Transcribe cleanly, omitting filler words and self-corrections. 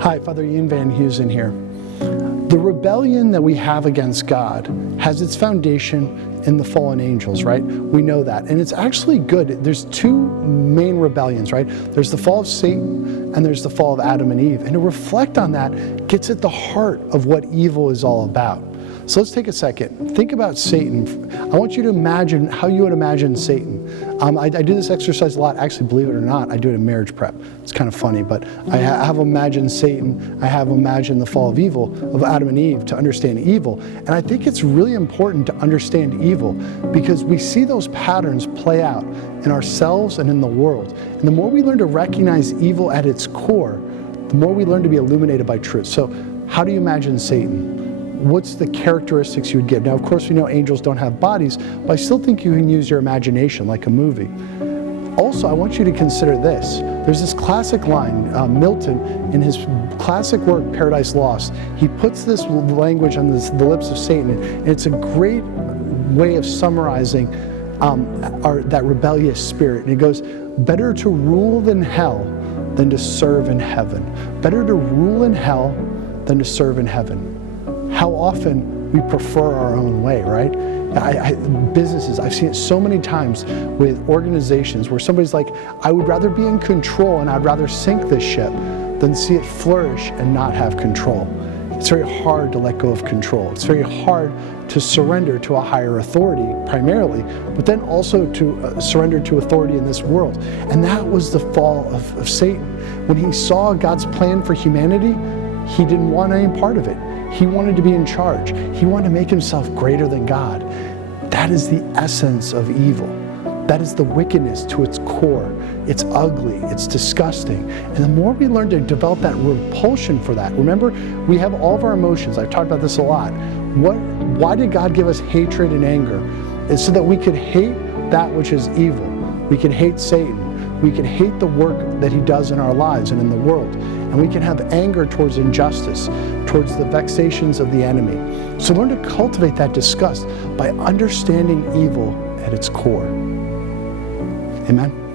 Hi, Father Ian Van Heusen here. The rebellion that we have against God has its foundation in the fallen angels, right? We know that. And it's actually good. There's two main rebellions, right? There's the fall of Satan and there's the fall of Adam and Eve. And to reflect on that gets at the heart of what evil is all about. So let's take a second. Think about Satan. I want you to imagine how you would imagine Satan. I do this exercise a lot. Actually, believe it or not, I do it in marriage prep. It's kind of funny, but I have imagined Satan. I have imagined the fall of evil, of Adam and Eve, to understand evil. And I think it's really important to understand evil because we see those patterns play out in ourselves and in the world. And the more we learn to recognize evil at its core, the more we learn to be illuminated by truth. So how do you imagine Satan? What's the characteristics you would give? Now, of course, we know angels don't have bodies, but I still think you can use your imagination like a movie. Also, I want you to consider this. There's this classic line, Milton, in his classic work, Paradise Lost, he puts this language on the lips of Satan, and it's a great way of summarizing that rebellious spirit. And it goes, better to rule in hell than to serve in heaven. Better to rule in hell than to serve in heaven. How often we prefer our own way, right? Businesses, I've seen it so many times with organizations where somebody's like, I would rather be in control and I'd rather sink this ship than see it flourish and not have control. It's very hard to let go of control. It's very hard to surrender to a higher authority primarily, but then also to surrender to authority in this world. And that was the fall of Satan. When he saw God's plan for humanity, he didn't want any part of it. He wanted to be in charge. He wanted to make himself greater than God. That is the essence of evil. That is the wickedness to its core. It's ugly, it's disgusting. And the more we learn to develop that repulsion for that, remember, we have all of our emotions. I've talked about this a lot. Why did God give us hatred and anger? It's so that we could hate that which is evil. We can hate Satan. We can hate the work that he does in our lives and in the world. And we can have anger towards injustice, towards the vexations of the enemy. So learn to cultivate that disgust by understanding evil at its core. Amen.